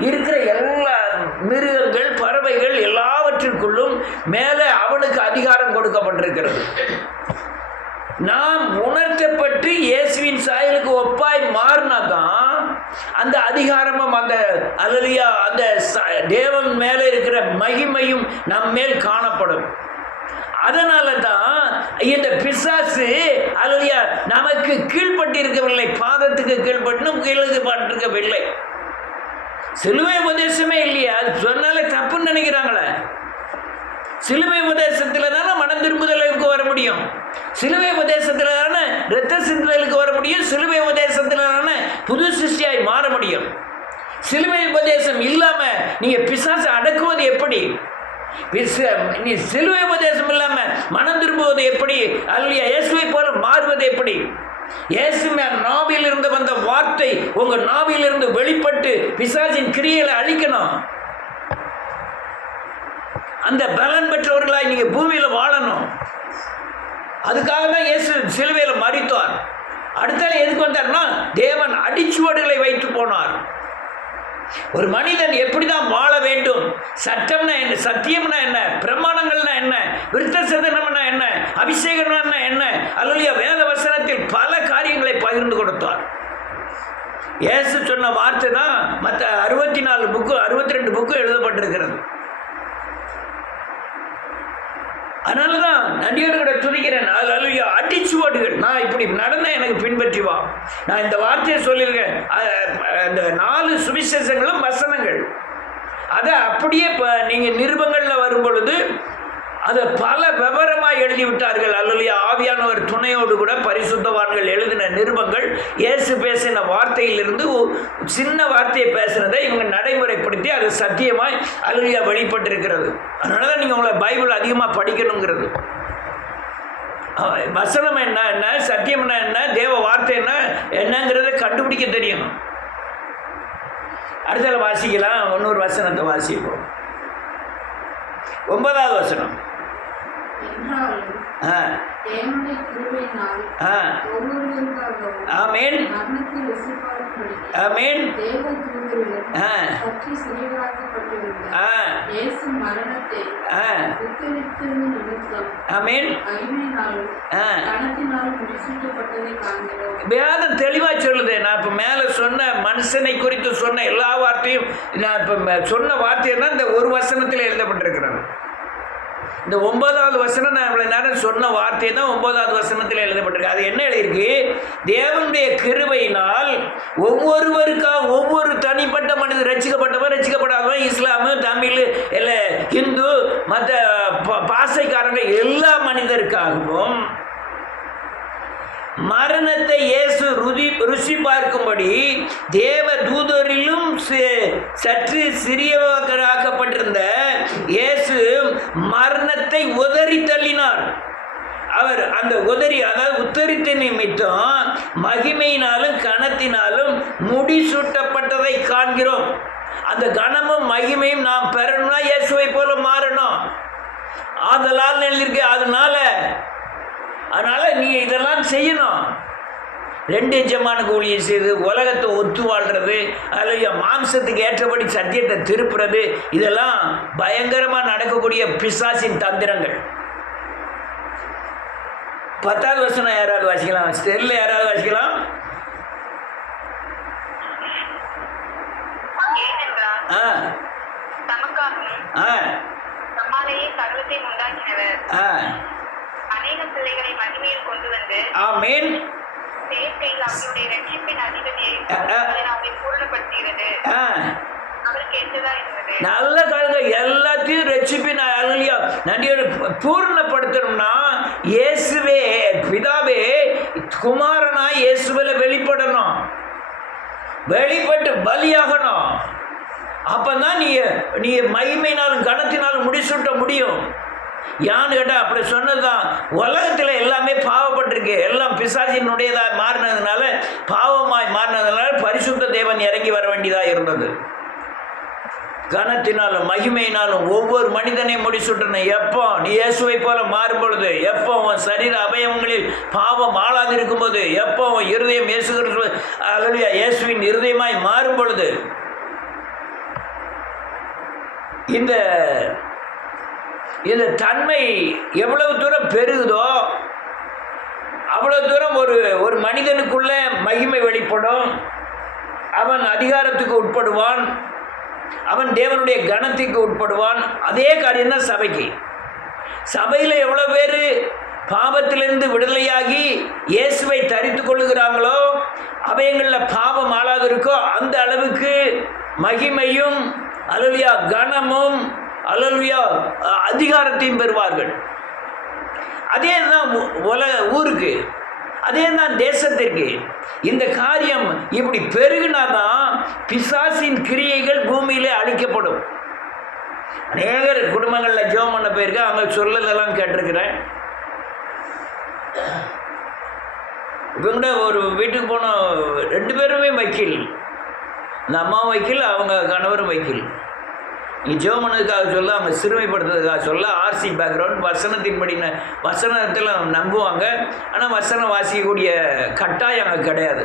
இருக்கிற எல்லா மிருகங்கள் பறவைகள் எல்லாவற்றிற்குள்ளும் மேலே அவனுக்கு அதிகாரம் கொடுக்கப்பட்டிருக்கிறது. நாம் உணர்த்தப்பட்டு இயேசுவின் சாயலுக்கு ஒப்பாய் மாறினாதான் அந்த அதிகாரமும் அந்த அல்லேலூயா அந்த தேவன் மேலே இருக்கிற மகிமையும் நம் மேல் காணப்படும். அதனால தான் இந்த பிசாசு அல்லேலூயா நமக்கு கீழ்பட்டிருக்கவில்லை, பாதத்துக்கு கீழ்பட்டும் சிலுவை உபதேசத்தில் தானே மனம் திரும்புதலுக்கு வர முடியும். சிலுவை உபதேசத்தில் தானே இரத்த சிந்துதலுக்கு வர முடியும். சிலுவை உபதேசத்தில் தானே புது சிருஷ்டியாய் மாற முடியும். சிலுவை உபதேசம் இல்லாமல் நீங்கள் பிசாசை அடக்குவது எப்படி? நீ சிலுவை உபதேசம் இல்லாமல் மனம் திரும்புவது எப்படி? அல்லையா இயேசுவை போல மாறுவது எப்படி? இயேசு நாவில் இருந்து வந்த வார்த்தை உங்க நாவில் இருந்து வெளிப்பட்டு பிசாசின் கிரியைகளை அழிக்கணும். அந்த பலன் பெற்றவர்களாய் நீங்க பூமியில வாழணும். அதுக்காக தான் இயேசு சிலுவையில் மரித்தார். அடுத்தால எதுக்கு வந்தார்னா தேவன் அடிச்சுவடுகளை வைத்து போனார். ஒரு மனிதன் எப்படிதான் வாழ வேண்டும், சட்டம்னா என்ன, சத்தியம்னா என்ன, பிரமாணங்கள்னா என்ன, விருத்த சேதனம்னா என்ன, அபிஷேகம்னா என்ன, அல்லையா வேத வசனத்தில் பல காரியங்களை பகிர்ந்து கொடுத்தார். இயேசு சொன்ன வார்த்தை தான் மற்ற 64 புக்கு 62 புக்கு எழுதப்பட்டிருக்கிறது. அதனால தான் நன்றியோடு கூட துதிக்கிறேன். அல்லையா அடிச்சுவடுகள், நான் இப்படி நடந்த எனக்கு பின்பற்றி வா. நான் இந்த வார்த்தையை சொல்லியிருக்கேன். இந்த 4 சுவிசேஷங்களும் வசனங்கள். அதை அப்படியே நீங்கள் நிருபங்களில் வரும் பொழுது அதை பல விவரமாக எழுதிவிட்டார்கள். அல்லையா ஆவியானவர் துணையோடு கூட பரிசுத்தவான்கள் எழுதின நிருபங்கள் இயேசு பேசின வார்த்தையிலிருந்து சின்ன வார்த்தையை பேசுனதை இவங்க நடைமுறைப்படுத்தி அது சத்தியமாய் அல்லையா வெளிப்பட்டிருக்கிறது. அதனால தான் நீங்கள் உங்களை பைபிள் அதிகமாக படிக்கணுங்கிறது. வசனம் என்ன, சத்தியம்னா என்ன, தேவ வார்த்தை என்னங்கிறத கண்டுபிடிக்க தெரியணும். அடுத்தால வாசிக்கலாம். இன்னொரு வசனத்தை வாசிப்போம். 9வது வசனம். ஆமென் ஆமென். வேதம் தெளிவா சொல்லுது. நான் இப்ப மேல சொன்ன மனுஷனை குறித்து சொன்ன எல்லா வார்த்தையும், நான் இப்ப சொன்ன வார்த்தை தான் இந்த ஒரு வசனத்தில் எழுதப்பட்டிருக்கிறது. இந்த 9வது வசனம் நான் இவ்வளவு நேரம் சொன்ன வார்த்தை தான் 9வது வசனத்தில் எழுதப்பட்டிருக்கு. அது என்ன எழுதியிருக்கு? தேவனுடைய கிருபையினால் ஒவ்வொருவருக்காக ஒவ்வொரு தனிப்பட்ட மனிதர், ரட்சிக்கப்பட்டவன் ரட்சிக்கப்படாதவன், இஸ்லாமு தமிழ் இல்லை ஹிந்து மற்ற பாசைக்காரங்க எல்லா மனிதருக்காகவும் மரணத்தை இயேசு ருசி பார்க்கும்படி தேவ தூதரிலும் சற்று சிறியவராக்கப்பட்டிருந்த இயேசு மரணத்தை உதறி தள்ளினார். அவர் அந்த அதாவது உத்தரித்த நிமித்தம் மகிமையினாலும் கனத்தினாலும் முடிசூட்டப்பட்டதை காண்கிறோம். அந்த கனமும் மகிமையும் நாம் பெறணும்னா இயேசுவை போல மாறணும். அதனால் எழுதியிருக்கு. அதனால நீங்க இதெல்லாம் செய்யணும். 2 எஜமானுக்கு ஊழியம் செய்து உலகத்தை ஒத்து வாழ்றது, அல்லையா மாம்சத்துக்கு ஏற்றபடி சத்தியத்தை திருப்புறது, இதெல்லாம் பயங்கரமா நடக்கக்கூடிய பிசாசின் தந்திரங்கள். 10வது வசனம் யாராவது வாசிக்கலாம்? ஸ்டெல்ல யாராவது வாசிக்கலாம்? அநேக பிள்ளைகளை மகிமையில் கொண்டு வந்து ஆமென் சேர்க்கையில் அவருடைய ரட்சிப்பின் அதிபதியை பூரணப்படுத்துகிறது. அவருக்கு ஏற்றதா இருந்தது. நல்ல காலங்க எல்லாத்தையும் ரட்சிப்பின் நன்றியோடு பூர்ணப்படுத்தணும்னா இயேசுவே பிதாவே குமாரனா இயேசுவில வெளிப்படணும், வெளிப்பட்டு பலியாகணும். அப்பதான் நீ மகிமையினாலும் கனத்தினாலும் முடிசூட்ட முடியும். யான்னு கேட்டால் அப்படி சொன்னதுதான். உலகத்தில் எல்லாமே பாவப்பட்டிருக்கு, எல்லாம் பிசாசினுடையதாக மாறினதுனால, பாவமாய் மாறினதுனால பரிசுத்த தேவன் இறங்கி வர வேண்டியதாக இருந்தது. கனத்தினாலும் மகிமையினாலும் ஒவ்வொரு மனிதனையும் முடிசூட்டணும். எப்போ நீ இயேசுவை போல மாறும் பொழுது, எப்போ உன் சரீர அவயவங்களில் பாவம் ஆளாது இருக்கும்போது, எப்போ உன் இருதயம் இயேசுவின் இருதயமாய் மாறும் பொழுது, இந்த தன்மை எவ்வளவு தூரம் பெருகுதோ அவ்வளவு தூரம் ஒரு மனிதனுக்குள்ள மகிமை வெளிப்படும். அவன் அதிகாரத்துக்கு உட்படுவான், அவன் தேவனுடைய கணத்துக்கு உட்படுவான். அதே காரியம் தான் சபைக்கு. சபையில் எவ்வளோ பேர் பாவத்திலிருந்து விடுதலையாகி இயேசுவை தரித்து கொள்ளுகிறாங்களோ, அவையங்களில் பாவம் ஆளாது இருக்கோ, அந்த அளவுக்கு மகிமையும் அல்லையா கனமும் அல்லேலூயா அதிகாரத்தையும் பெறுவார்கள். அதே தான் ஊருக்கு, அதே தான் தேசத்திற்கு. இந்த காரியம் இப்படி பெருகினாதான் பிசாசின் கிரியைகள் பூமியிலே அழிக்கப்படும். அநேகர் குடும்பங்களில் ஜெபம் பண்ண போயிருக்க, அவங்க சொல்லதெல்லாம் கேட்டிருக்கிறேன். இப்போ கூட ஒரு வீட்டுக்கு போனோம், 2 பேருமே வக்கீல். இந்த அம்மாவும் வக்கீல், அவங்க கணவரும் வக்கீல். நீ ஜெபம் பண்ணதுக்காக சொல்ல, அவங்க சிறுமைப்படுத்துறதுக்காக சொல்ல, ஆர்சி பேக்ரவுண்ட், வசனத்தின்படி வசனத்தில் நம்புவாங்க. ஆனால் வசனம் வாசிக்கக்கூடிய கட்டாயம் அங்கே கிடையாது.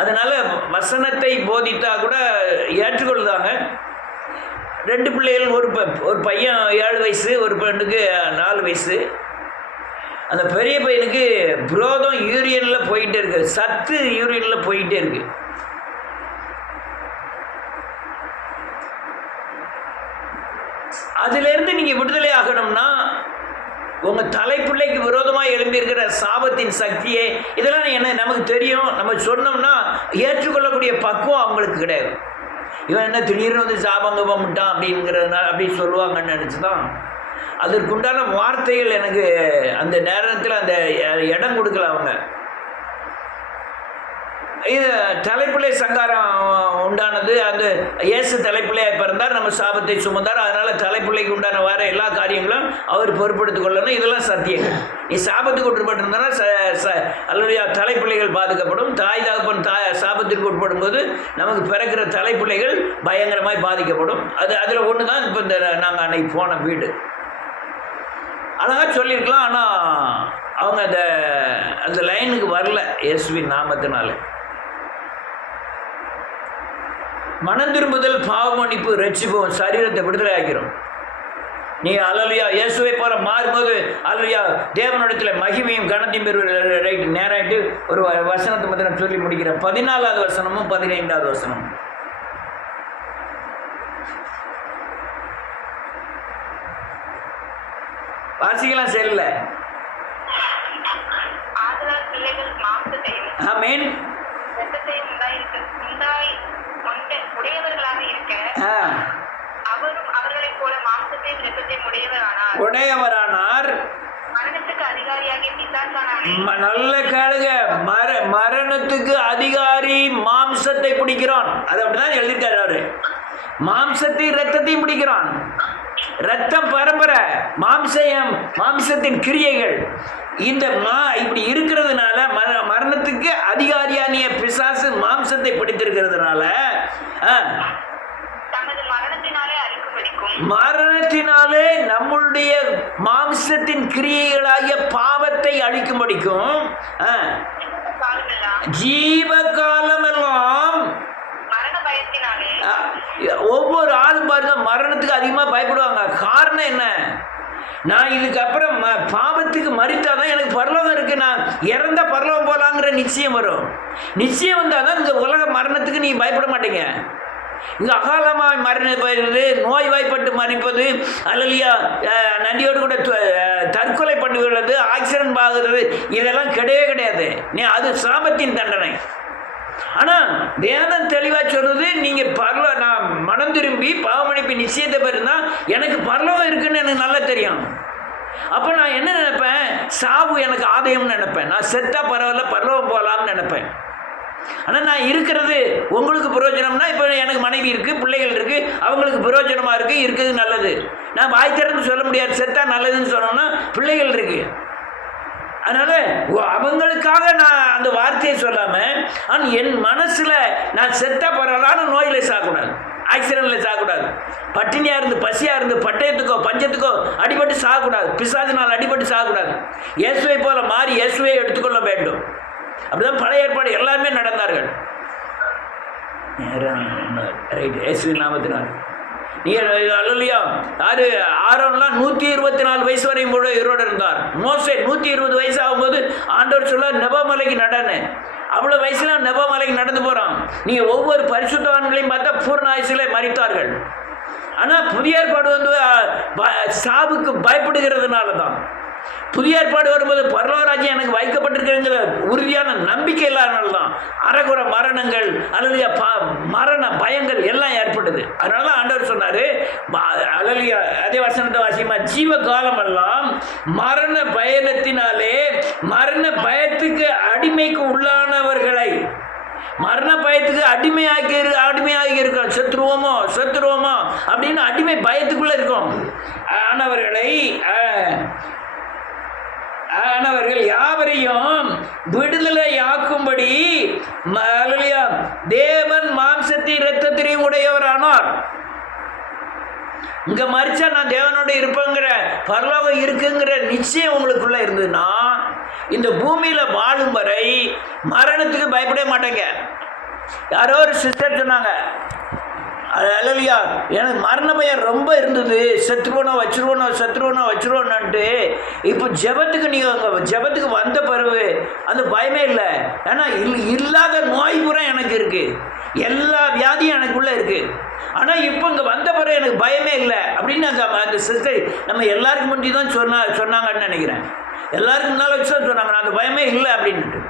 அதனால் வசனத்தை போதித்தா கூட ஏற்றுக்கொள்ளுதாங்க. 2 பிள்ளைகள், ஒரு பையன் 7 வயசு, ஒரு பெண்ணுக்கு 4 வயசு. அந்த பெரிய பையனுக்கு புரோதம் யூரியனில் போயிட்டே இருக்கு, சத்து யூரியனில் போயிட்டே இருக்கு. அதிலிருந்து நீங்கள் விடுதலை ஆகணும்னா உங்கள் தலைப்பிள்ளைக்கு விரோதமாக எழும்பியிருக்கிற சாபத்தின் சக்தியே, இதெல்லாம் என்ன நமக்கு தெரியும். நம்ம சொன்னோம்னா ஏற்றுக்கொள்ளக்கூடிய பக்குவம் அவங்களுக்கு கிடையாது. இவன் என்ன திடீர்னு வந்து சாபங்க போட்டான் அப்படிங்கிறதுனால அப்படி சொல்லுவாங்கன்னு நினச்சி தான் அதற்குண்டான வார்த்தைகள் எனக்கு அந்த நேரத்தில் அந்த இடம் கொடுக்கல. அவங்க இது தலைப்பிள்ளை சங்காரம் உண்டானது. அந்த இயேசு தலைப்பிள்ளையாக பிறந்தார், நம்ம சாபத்தை சுமந்தார். அதனால் தலைப்பிள்ளைக்கு உண்டான வர எல்லா காரியங்களும் அவர் பொறுப்படுத்திக் கொள்ளணும். இதெல்லாம் சத்தியங்கள். நீ சாபத்துக்கு உட்பட்டிருந்தனா அல்லது தலைப்பிள்ளைகள் பாதிக்கப்படும். தாய் தகப்பன் சாபத்திற்கு உட்படும் போது நமக்கு பிறக்கிற தலைப்பிள்ளைகள் பயங்கரமாய் பாதிக்கப்படும். அதில் ஒன்று தான் இப்போ இந்த நாங்கள் அன்னைக்கு போன வீடு. அழகாக சொல்லியிருக்கலாம், ஆனால் அவங்க அந்த லைனுக்கு வரல. இயேசுவின் நாமத்தினால மனம் திரும்புதல், பாவமன்னிப்பு, ரட்சிப்போம், சரீரத்தை விடுதலை ஆக்கிறோம். நீ அல்லேலூயா இயேசுவை போல மாறும்போது அல்லேலூயா தேவனிடத்தில் மகிமையும் கனத்தையும் பெறுவது. ரைட், நேராயிட்டு ஒரு வசனத்தை மட்டும் நான் சொல்லி முடிக்கிறேன். 14வது வசனமும் 15வது வசனமும். வாசிக்கலாம் செல்ல. ஆமென். உடையவரானார். நல்ல கேளுங்க, மரணத்துக்கு அதிகாரி மாம்சத்தை பிடிக்கிறான். அது அப்படிதான் எழுதிட்டாரு அவரு. மாம்சத்தையும் இரத்தத்தையும் பிடிக்கிறான். இரத்தம் பரம்பரை, மாம்சத்தின் கிரியைகள். இந்த இப்படி இருக்கிறதுனால மரணத்துக்கு அதிகாரியானிய பிசாசு மாம்சத்தை பிடித்திருக்கிறதுனால மரணத்தினாலே நம்முடைய மாம்சத்தின் கிரியைகளாகிய பாவத்தை அழிக்கும்படிக்கும் ஜீவ காலமெல்லாம் ஒவ்வொரு ஆளும் பாருங்க மரணத்துக்கு அதிகமாக பயப்படுவாங்க. காரணம் என்ன? நான் இதுக்கப்புறம் பாவத்துக்கு மறித்தாதான் எனக்கு பரலோகம் இருக்கு, நான் இறந்த பரலோகம் போலாங்கிற நிச்சயம் வரும். நிச்சயம் வந்தால் தான் இந்த உலக மரணத்துக்கு நீ பயப்பட மாட்டீங்க. இங்கே அகாலமாக மரணிப்பது, நோய்வாய்ப்பட்டு மறிப்பது, அல்லையா நன்றியோடு கூட தற்கொலை பண்ணுகிறது, ஆக்சிடென்ட் ஆகுறது, இதெல்லாம் கிடையவே கிடையாது. அது சாபத்தின் தண்டனை. ஆனால் வேதம் தெளிவாக சொல்றது, நீங்கள் நான் மனம் திரும்பி பாவமன்னிப்பு நிச்சயத்தை பெறுனா எனக்கு பரலோகம் இருக்குன்னு எனக்கு நல்லா தெரியும். அப்போ நான் என்ன நினைப்பேன்? சாவு எனக்கு ஆதாயம்னு நினைப்பேன். நான் செத்தா பரவாயில்ல, பரலோகம் போகலாம்னு நினைப்பேன். ஆனால் நான் இருக்கிறது உங்களுக்கு பிரயோஜனம்னா, இப்போ எனக்கு மனைவி இருக்குது, பிள்ளைகள் இருக்குது, அவங்களுக்கு பிரயோஜனமாக இருக்குது நல்லது. நான் வாய் திறந்து சொல்ல முடியாது, செத்தா நல்லதுன்னு சொன்னோம்னா பிள்ளைகள் இருக்குது. அதனால் அவங்களுக்காக நான் அந்த வார்த்தையை சொல்லாமல், ஆனால் என் மனசில் நான் செத்தா பரவாயில்ல, நோயில் சாகக்கூடாது, ஆக்சிடென்ட்டில் சாகக்கூடாது, பட்டினியாக இருந்து பசியாக இருந்து பட்டயத்துக்கோ பஞ்சத்துக்கோ அடிபட்டு சாகக்கூடாது, பிசாசினால் அடிபட்டு சாகக்கூடாது. இயேசுவை போல மாறி இயேசுவை எடுத்துக்கொள்ள வேண்டும். அப்படிதான் பழைய ஏற்பாடு எல்லாருமே நடந்தார்கள். இயேசுவின் நாமத்தினால் அல்லேலூயா. ஆரோன்லாம் 124 வயசு வரையும் கூட உயிரோடு இருந்தார். மோசே 120 வயசு ஆகும்போது ஆண்டவர் சொல்ல நெபோமலைக்கு நடன்னு. அவ்வளோ வயசுல நெபோமலைக்கு நடந்து போகிறான். நீங்கள் ஒவ்வொரு பரிசுத்தவான்களையும் பார்த்தா பூர்ண ஆயுசிலே மரித்தார்கள். ஆனால் புதிய ஏற்பாடு வந்து சாவுக்கு பயப்படுகிறதுனால தான். புதிய ஏற்பாடு வரும்போது பரலோக ராஜ்யம் எனக்கு வைக்கப்பட்டிருக்குங்கிற உறுதியான நம்பிக்கை இல்லாதனால தான் அறகுறை மரணங்கள் அல்லது மரண பயங்கள் எல்லாம் ஏற்பட்டது. அதனால தான் ஆண்டவர் சொன்னார், அல்லது அதே வசனத்தை வாசிமா, ஜீவ காலமெல்லாம் மரண பயத்தினாலே மரண பயத்துக்கு அடிமைக்கு உள்ளானவர்களை, மரண பயத்துக்கு அடிமையாகி இருக்கோம், செத்துருவோமோ அப்படின்னு அடிமை பயத்துக்குள்ள இருக்கோம். ஆனவர்கள் யாவரையும் விடுதலையாக்கும்படி தேவன் மாம்சத்தையும் இரத்தத்தையும் உடையவரானார். இங்க மறிச்சா நான் தேவனோட இருப்பேங்கிற பரலோகம் இருக்குங்கிற நிச்சயம் உங்களுக்குள்ள இருந்ததுன்னா இந்த பூமியில வாழும் வரை மரணத்துக்கு பயப்பட மாட்டேங்க. யாரோ ஒரு சிஸ்டர் சொன்னாங்க, அல்லையா, எனக்கு மரண பயம் ரொம்ப இருந்தது, வச்சுருவோன்னு. இப்போ ஜெபத்துக்கு வந்த பிறகு அந்த பயமே இல்லை. ஏன்னா இல்லாத நோய் பூரா எனக்கு இருக்குது, எல்லா வியாதியும் எனக்குள்ளே இருக்குது. ஆனால் இப்போ இங்கே வந்த பிறகு எனக்கு பயமே இல்லை அப்படின்னு அந்த சிஸ்டர் நம்ம எல்லாருக்கும் முன்னாடி தான் சொன்னாங்கன்னு நினைக்கிறேன். எல்லாருக்கும் முன்னால் வச்சு தான் சொன்னாங்க, அந்த பயமே இல்லை அப்படின்ட்டு.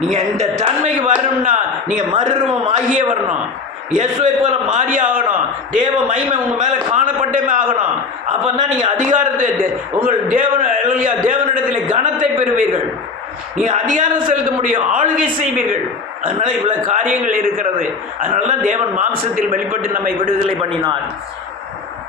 நீங்கள் இந்த தன்மைக்கு வரணும்னா நீங்கள் மறுரூபம் ஆகியே வரணும். இயேசுவை போல மாறி ஆகணும். தேவ மகிமை உங்கள் மேலே காணப்பட்டே ஆகணும். அப்போ தான் நீங்கள் அதிகாரத்தை உங்கள் தேவனிடத்தில் கனத்தை பெறுவீர்கள். நீங்கள் அதிகாரம் செலுத்த முடியும், ஆளுகை செய்வீர்கள். அதனால் இவ்வளோ காரியங்கள் இருக்கிறது. அதனால தான் தேவன் மாம்சத்தில் வெளிப்பட்டு நம்மை விடுதலை பண்ணினார்.